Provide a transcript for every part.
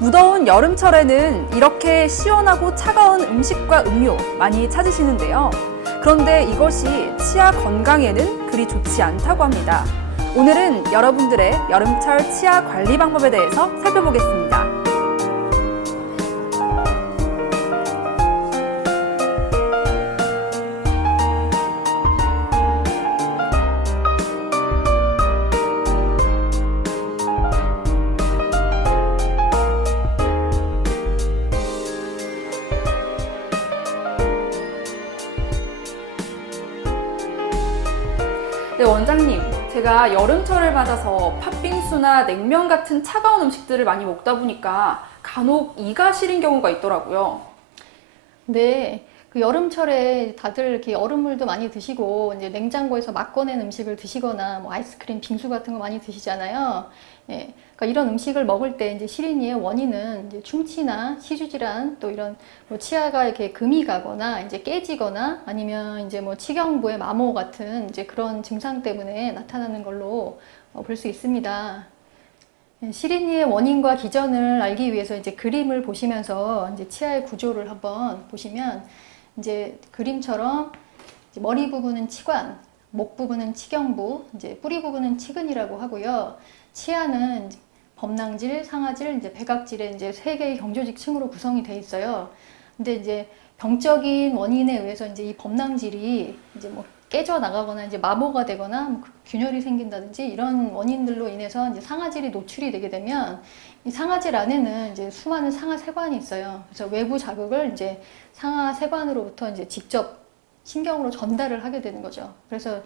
무더운 여름철에는 이렇게 시원하고 차가운 음식과 음료 많이 찾으시는데요. 그런데 이것이 치아 건강에는 그리 좋지 않다고 합니다. 오늘은 여러분들의 여름철 치아 관리 방법에 대해서 살펴보겠습니다. 네, 원장님. 제가 여름철을 맞아서 팥빙수나 냉면 같은 차가운 음식들을 많이 먹다 보니까 간혹 이가 시린 경우가 있더라고요. 네, 그 여름철에 다들 이렇게 얼음물도 많이 드시고 이제 냉장고에서 막 꺼낸 음식을 드시거나 뭐 아이스크림, 빙수 같은 거 많이 드시잖아요. 예, 그러니까 이런 음식을 먹을 때 이제 시린이의 원인은 이제 충치나 시주질환 또 이런 뭐 치아가 이렇게 금이 가거나 이제 깨지거나 아니면 이제 뭐 치경부의 마모 같은 이제 그런 증상 때문에 나타나는 걸로 볼 수 있습니다. 시린이의 원인과 기전을 알기 위해서 이제 그림을 보시면서 이제 치아의 구조를 한번 보시면 이제 그림처럼 이제 머리 부분은 치관, 목 부분은 치경부, 이제 뿌리 부분은 치근이라고 하고요. 치아는 범낭질, 상아질, 이제 백악질의 이제 세 개의 경조직층으로 구성이 돼 있어요. 근데 이제 병적인 원인에 의해서 이제 이 범낭질이 이제 뭐 깨져 나가거나 이제 마모가 되거나 뭐 균열이 생긴다든지 이런 원인들로 인해서 이제 상아질이 노출이 되게 되면 이 상아질 안에는 이제 수많은 상아세관이 있어요. 그래서 외부 자극을 이제 상아세관으로부터 이제 직접 신경으로 전달을 하게 되는 거죠. 그래서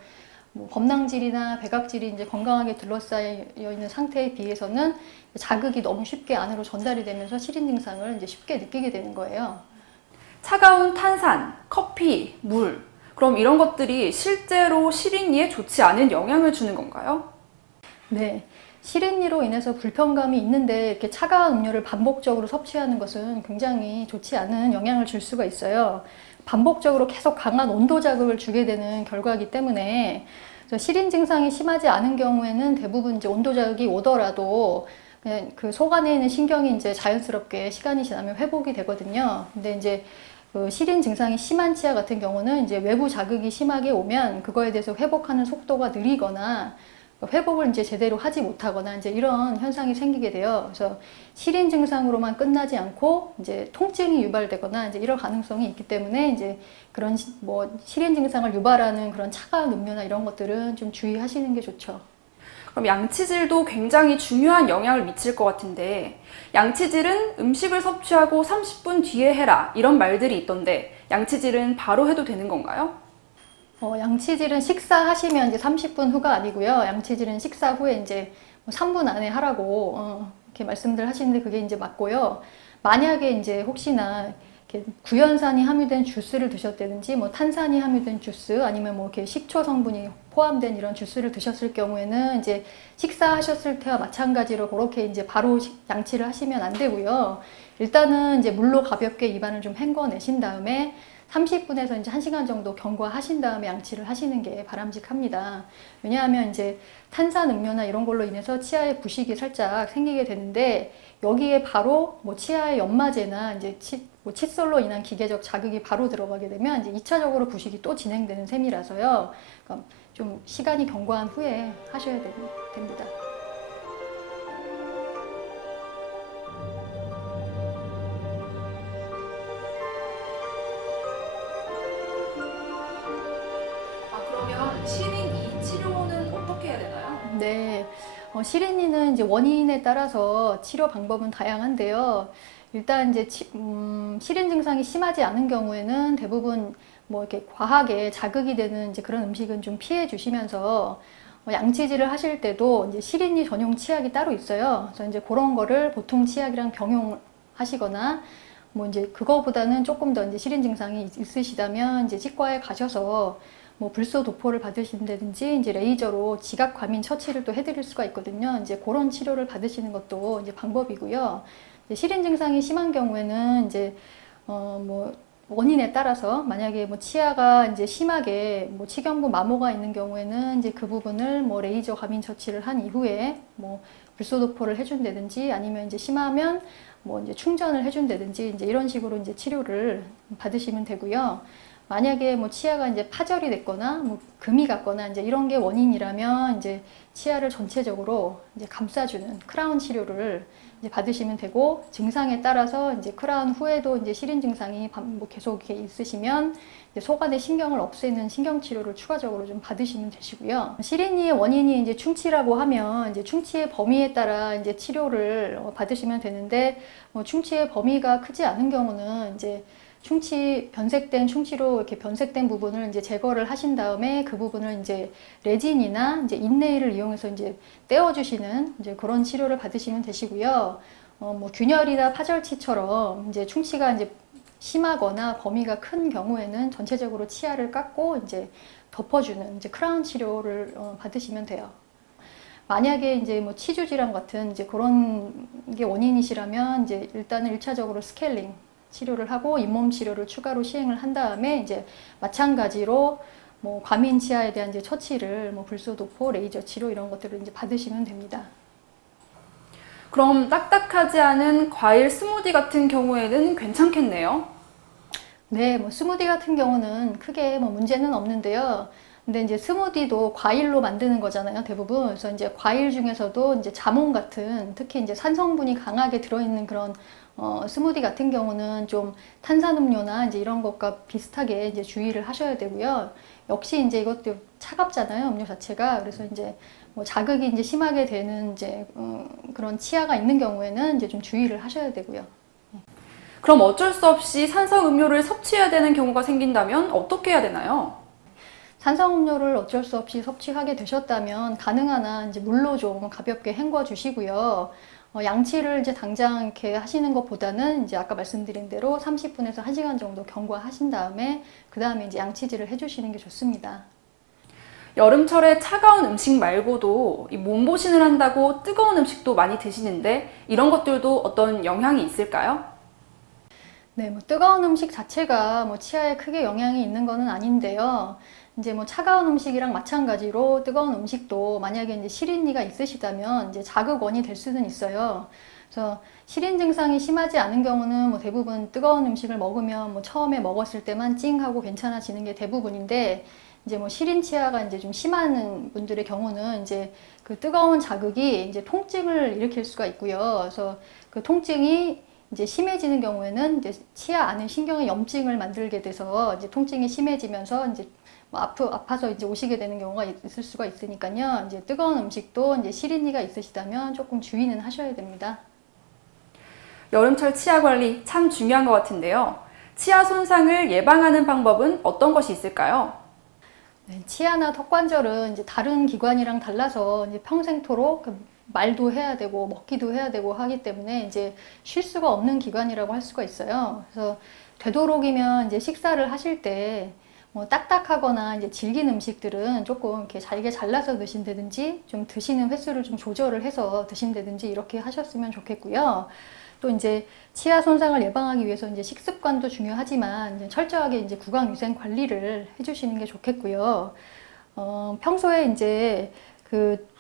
뭐 범낭질이나 백악질이 이제 건강하게 둘러싸여 있는 상태에 비해서는 자극이 너무 쉽게 안으로 전달이 되면서 시린 증상을 이제 쉽게 느끼게 되는 거예요. 차가운 탄산, 커피, 물, 그럼 이런 것들이 실제로 시린이에 좋지 않은 영향을 주는 건가요? 네. 시린이로 인해서 불편감이 있는데 이렇게 차가운 음료를 반복적으로 섭취하는 것은 굉장히 좋지 않은 영향을 줄 수가 있어요. 반복적으로 계속 강한 온도 자극을 주게 되는 결과이기 때문에 그래서 시린 증상이 심하지 않은 경우에는 대부분 이제 온도 자극이 오더라도 그냥 그 속 안에 있는 신경이 이제 자연스럽게 시간이 지나면 회복이 되거든요. 근데 이제 그 시린 증상이 심한 치아 같은 경우는 이제 외부 자극이 심하게 오면 그거에 대해서 회복하는 속도가 느리거나 회복을 이제 제대로 하지 못하거나 이제 이런 현상이 생기게 돼요. 그래서 시린 증상으로만 끝나지 않고 이제 통증이 유발되거나 이제 이럴 가능성이 있기 때문에 이제 그런 뭐 시린 증상을 유발하는 그런 차가운 음료나 이런 것들은 좀 주의하시는 게 좋죠. 그럼 양치질도 굉장히 중요한 영향을 미칠 것 같은데 양치질은 음식을 섭취하고 30분 뒤에 해라 이런 말들이 있던데 양치질은 바로 해도 되는 건가요? 양치질은 식사하시면 이제 30분 후가 아니고요. 양치질은 식사 후에 이제 3분 안에 하라고 이렇게 말씀들 하시는데 그게 이제 맞고요. 만약에 이제 혹시나 이렇게 구연산이 함유된 주스를 드셨다든지 뭐 탄산이 함유된 주스 아니면 뭐 이렇게 식초 성분이 포함된 이런 주스를 드셨을 경우에는 이제 식사하셨을 때와 마찬가지로 그렇게 이제 바로 양치를 하시면 안 되고요. 일단은 이제 물로 가볍게 입안을 좀 헹궈내신 다음에 30분에서 이제 1시간 정도 경과하신 다음에 양치를 하시는 게 바람직합니다. 왜냐하면 이제 탄산 음료나 이런 걸로 인해서 치아에 부식이 살짝 생기게 되는데 여기에 바로 뭐 치아의 연마제나 이제 칫솔로 인한 기계적 자극이 바로 들어가게 되면 이제 2차적으로 부식이 또 진행되는 셈이라서요. 그러니까 좀 시간이 경과한 후에 하셔야 됩니다. 그러면 시린이 치료는 어떻게 해야 되나요? 네, 시린이는 이제 원인에 따라서 치료 방법은 다양한데요. 일단 이제 시린 증상이 심하지 않은 경우에는 대부분 뭐 이렇게 과하게 자극이 되는 이제 그런 음식은 좀 피해 주시면서 양치질을 하실 때도 이제 시린이 전용 치약이 따로 있어요. 그래서 이제 그런 거를 보통 치약이랑 병용하시거나 뭐 이제 그거보다는 조금 더 이제 시린 증상이 있으시다면 이제 치과에 가셔서 뭐 불소 도포를 받으신다든지 이제 레이저로 지각 과민 처치를 또 해드릴 수가 있거든요. 이제 그런 치료를 받으시는 것도 이제 방법이고요. 이제 시린 증상이 심한 경우에는 이제 뭐 원인에 따라서 만약에 뭐 치아가 이제 심하게 뭐 치경부 마모가 있는 경우에는 이제 그 부분을 뭐 레이저 과민 처치를 한 이후에 뭐 불소도포를 해준다든지 아니면 이제 심하면 뭐 이제 충전을 해준다든지 이제 이런 식으로 이제 치료를 받으시면 되고요. 만약에 뭐 치아가 이제 파절이 됐거나 뭐 금이 갔거나 이제 이런 게 원인이라면 이제 치아를 전체적으로 이제 감싸주는 크라운 치료를 이제 받으시면 되고, 증상에 따라서 이제 크라운 후에도 이제 시린 증상이 뭐 계속 이렇게 있으시면 이제 속안의 신경을 없애는 신경 치료를 추가적으로 좀 받으시면 되시고요. 시린이의 원인이 이제 충치라고 하면 이제 충치의 범위에 따라 이제 치료를 받으시면 되는데, 충치의 범위가 크지 않은 경우는 이제 변색된 충치로 이렇게 변색된 부분을 이제 제거를 하신 다음에 그 부분을 이제 레진이나 이제 인네일을 이용해서 이제 떼어주시는 이제 그런 치료를 받으시면 되시고요. 뭐 균열이나 파절치처럼 이제 충치가 이제 심하거나 범위가 큰 경우에는 전체적으로 치아를 깎고 이제 덮어주는 이제 크라운 치료를 받으시면 돼요. 만약에 이제 뭐 치주 질환 같은 이제 그런 게 원인이시라면 이제 일단은 1차적으로 스케일링 치료를 하고 잇몸 치료를 추가로 시행을 한 다음에 이제 마찬가지로 뭐 과민 치아에 대한 이제 처치를 뭐 불소도포, 레이저 치료 이런 것들을 이제 받으시면 됩니다. 그럼 딱딱하지 않은 과일 스무디 같은 경우에는 괜찮겠네요? 네, 뭐 스무디 같은 경우는 크게 뭐 문제는 없는데요. 근데 이제 스무디도 과일로 만드는 거잖아요, 대부분. 그래서 이제 과일 중에서도 이제 자몽 같은 특히 이제 산성분이 강하게 들어있는 그런 스무디 같은 경우는 좀 탄산음료나 이제 이런 것과 비슷하게 이제 주의를 하셔야 되고요. 역시 이제 이것도 차갑잖아요, 음료 자체가. 그래서 이제 뭐 자극이 이제 심하게 되는 이제 그런 치아가 있는 경우에는 이제 좀 주의를 하셔야 되고요. 그럼 어쩔 수 없이 산성 음료를 섭취해야 되는 경우가 생긴다면 어떻게 해야 되나요? 산성음료를 어쩔 수 없이 섭취하게 되셨다면 가능한 한 이제 물로 좀 가볍게 헹궈 주시고요. 양치를 이제 당장 이렇게 하시는 것보다는 이제 아까 말씀드린 대로 30분에서 1시간 정도 경과하신 다음에 그 다음에 이제 양치질을 해주시는 게 좋습니다. 여름철에 차가운 음식 말고도 이 몸보신을 한다고 뜨거운 음식도 많이 드시는데 이런 것들도 어떤 영향이 있을까요? 네, 뭐 뜨거운 음식 자체가 뭐 치아에 크게 영향이 있는 거는 아닌데요. 이제 뭐 차가운 음식이랑 마찬가지로 뜨거운 음식도 만약에 이제 시린이가 있으시다면 이제 자극원이 될 수는 있어요. 그래서 시린 증상이 심하지 않은 경우는 뭐 대부분 뜨거운 음식을 먹으면 뭐 처음에 먹었을 때만 찡하고 괜찮아지는 게 대부분인데, 이제 뭐 시린 치아가 이제 좀 심한 분들의 경우는 이제 그 뜨거운 자극이 이제 통증을 일으킬 수가 있고요. 그래서 그 통증이 이제 심해지는 경우에는 이제 치아 안에 신경의 염증을 만들게 돼서 이제 통증이 심해지면서 이제 아파서 이제 오시게 되는 경우가 있을 수가 있으니까요. 이제 뜨거운 음식도 이제 시린이가 있으시다면 조금 주의는 하셔야 됩니다. 여름철 치아 관리 참 중요한 것 같은데요. 치아 손상을 예방하는 방법은 어떤 것이 있을까요? 네, 치아나 턱관절은 이제 다른 기관이랑 달라서 이제 평생토록 말도 해야 되고 먹기도 해야 되고 하기 때문에 이제 쉴 수가 없는 기관이라고 할 수가 있어요. 그래서 되도록이면 이제 식사를 하실 때 뭐 딱딱하거나 이제 질긴 음식들은 조금 이렇게 잘게 잘라서 드신다든지 좀 드시는 횟수를 좀 조절을 해서 드신다든지 이렇게 하셨으면 좋겠고요. 또 이제 치아 손상을 예방하기 위해서 이제 식습관도 중요하지만 이제 철저하게 이제 구강위생 관리를 해주시는 게 좋겠고요. 평소에 이제 그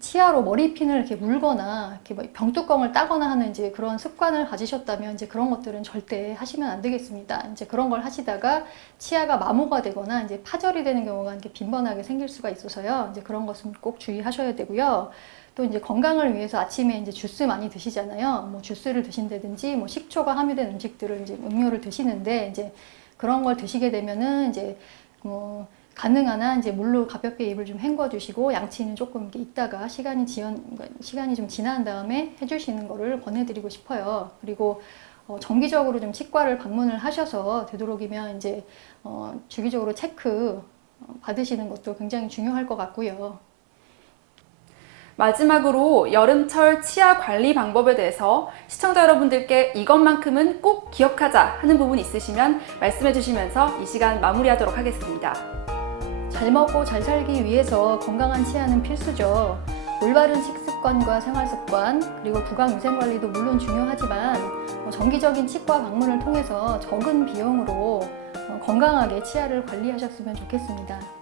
치아로 머리핀을 이렇게 물거나 이렇게 뭐 병뚜껑을 따거나 하는 이제 그런 습관을 가지셨다면 이제 그런 것들은 절대 하시면 안 되겠습니다. 이제 그런 걸 하시다가 치아가 마모가 되거나 이제 파절이 되는 경우가 이렇게 빈번하게 생길 수가 있어서요. 이제 그런 것은 꼭 주의하셔야 되고요. 또 이제 건강을 위해서 아침에 이제 주스 많이 드시잖아요. 뭐 주스를 드신다든지 뭐 식초가 함유된 음식들을 이제 음료를 드시는데 이제 그런 걸 드시게 되면은 이제 뭐 가능한 한 이제 물로 가볍게 입을 좀 헹궈 주시고 양치는 조금 이렇게 있다가 시간이 좀 지난 다음에 해주시는 거를 권해드리고 싶어요. 그리고 정기적으로 좀 치과를 방문을 하셔서 되도록이면 이제 주기적으로 체크 받으시는 것도 굉장히 중요할 것 같고요. 마지막으로 여름철 치아 관리 방법에 대해서 시청자 여러분들께 이것만큼은 꼭 기억하자 하는 부분 있으시면 말씀해 주시면서 이 시간 마무리하도록 하겠습니다. 잘 먹고 잘 살기 위해서 건강한 치아는 필수죠. 올바른 식습관과 생활습관, 그리고 구강위생관리도 물론 중요하지만 정기적인 치과 방문을 통해서 적은 비용으로 건강하게 치아를 관리하셨으면 좋겠습니다.